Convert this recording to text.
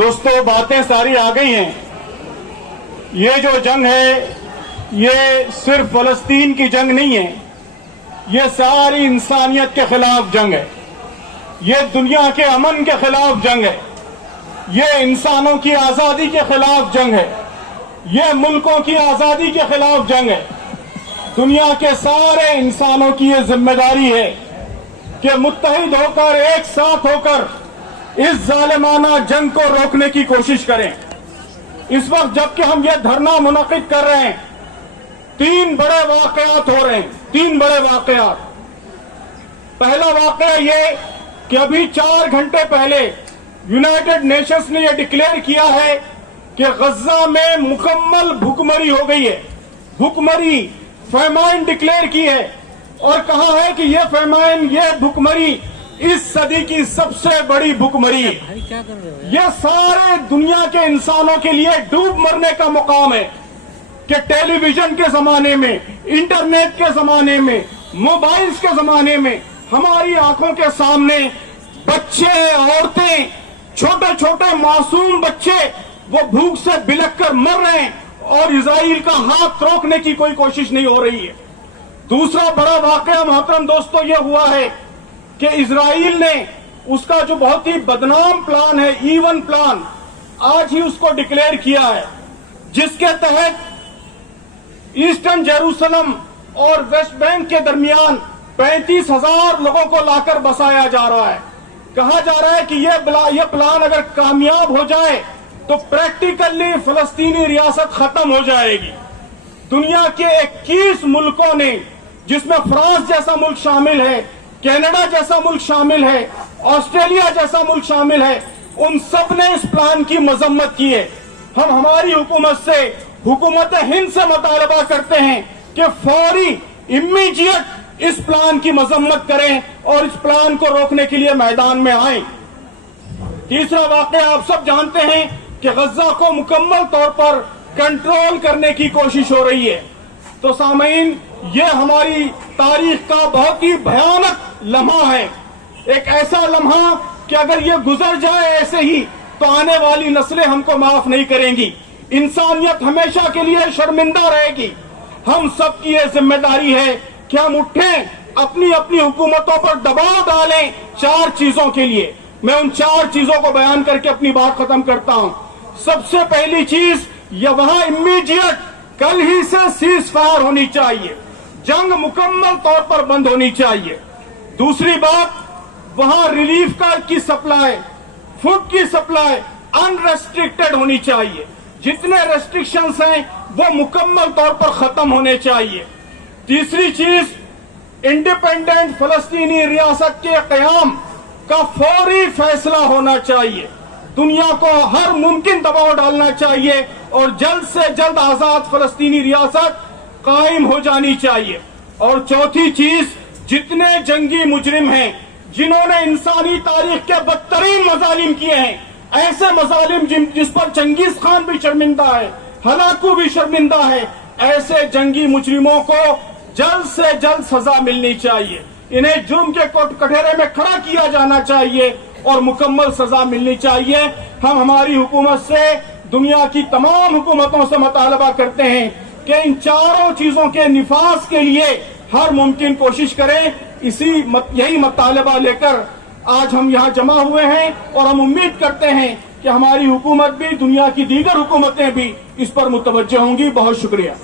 दोस्तों, बातें सारी आ गई हैं। ये जो जंग है ये सिर्फ फलस्तीन की जंग नहीं है, ये सारी इंसानियत के खिलाफ जंग है, ये दुनिया के अमन के खिलाफ जंग है, ये इंसानों की आजादी के खिलाफ जंग है, ये मुल्कों की आजादी के खिलाफ जंग है। दुनिया के सारे इंसानों की ये जिम्मेदारी है कि मुत्तहिद होकर, एक साथ होकर इस जालिमाना जंग को रोकने की कोशिश करें। इस वक्त जबकि हम ये धरना मुनक़िद कर रहे हैं, 3 बड़े वाक़यात हो रहे हैं, 3 बड़े वाक़यात। पहला वाक़या ये कि अभी 4 घंटे पहले यूनाइटेड नेशंस ने यह डिक्लेयर किया है कि गजा में मुकम्मल भुखमरी हो गई है। भुखमरी, फैमाइन डिक्लेयर की है और कहा है कि यह फैमाइन, यह भुखमरी इस सदी की सबसे बड़ी भुखमरी है। यह सारे दुनिया के इंसानों के लिए डूब मरने का मुकाम है कि टेलीविजन के जमाने में, इंटरनेट के जमाने में, मोबाइल्स के जमाने में हमारी आंखों के सामने बच्चे, औरतें, छोटे छोटे मासूम बच्चे वो भूख से बिलख कर मर रहे हैं और इजराइल का हाथ रोकने की कोई कोशिश नहीं हो रही है। दूसरा बड़ा वाकया मोहतरम दोस्तों ये हुआ है कि इजराइल ने उसका जो बहुत ही बदनाम प्लान है, ईवन प्लान, आज ही उसको डिक्लेयर किया है, जिसके तहत ईस्टर्न जेरूसलम और वेस्ट बैंक के दरमियान 35,000 लोगों को लाकर बसाया जा रहा है। कहा जा रहा है कि यह प्लान अगर कामयाब हो जाए तो प्रैक्टिकली फलस्तीनी रियासत खत्म हो जाएगी। दुनिया के 21 मुल्कों ने, जिसमें फ्रांस जैसा मुल्क शामिल है, कनाडा जैसा मुल्क शामिल है, ऑस्ट्रेलिया जैसा मुल्क शामिल है, उन सब ने इस प्लान की मजम्मत की है। हम हमारी हुकूमत से, हुकूमत हिंद से मुतालबा करते हैं कि फौरी, इमीडिएट इस प्लान की मजम्मत करें और इस प्लान को रोकने के लिए मैदान में आए। तीसरा वाकया आप सब जानते हैं कि गजा को मुकम्मल तौर पर कंट्रोल करने की कोशिश हो रही है। तो सामीन, ये हमारी तारीख का बहुत ही भयानक लम्हा है, एक ऐसा लम्हा कि अगर ये गुजर जाए ऐसे ही तो आने वाली नस्लें हमको माफ नहीं करेंगी। इंसानियत हमेशा के लिए शर्मिंदा रहेगी। हम सब की ये जिम्मेदारी है कि हम उठें, अपनी अपनी हुकूमतों पर दबाव डालें 4 चीजों के लिए। मैं उन 4 चीजों को बयान करके अपनी बात खत्म करता हूं। सबसे पहली चीज, यह वहां इमीडिएट कल ही से सीज फायर होनी चाहिए, जंग मुकम्मल तौर पर बंद होनी चाहिए। दूसरी बात, वहां रिलीफ की सप्लाई, फूड की सप्लाई अनरेस्ट्रिक्टेड होनी चाहिए। जितने रेस्ट्रिक्शंस हैं वो मुकम्मल तौर पर खत्म होने चाहिए। तीसरी चीज, इंडिपेंडेंट फलस्तीनी रियासत के कयाम का फौरी फैसला होना चाहिए। दुनिया को हर मुमकिन दबाव डालना चाहिए और जल्द से जल्द आजाद फलस्तीनी रियासत कायम हो जानी चाहिए। और चौथी चीज, जितने जंगी मुजरिम हैं, जिन्होंने इंसानी तारीख के बदतरीन मजालिम किए हैं, ऐसे मजालिम जिस पर चंगेज खान भी शर्मिंदा है, हलाकू भी शर्मिंदा है, ऐसे जंगी मुजरिमों को जल्द से जल्द सजा मिलनी चाहिए। इन्हें जुर्म के कटघरे में खड़ा किया जाना चाहिए और मुकम्मल सजा मिलनी चाहिए। हम हमारी हुकूमत से, दुनिया की तमाम हुकूमतों से मुतालबा करते हैं कि इन 4 चीजों के निफाज के लिए हर मुमकिन कोशिश करें। यही मुतालबा लेकर आज हम यहाँ जमा हुए हैं और हम उम्मीद करते हैं कि हमारी हुकूमत भी, दुनिया की दीगर हुकूमतें भी इस पर मुतवज्जह होंगी। बहुत शुक्रिया।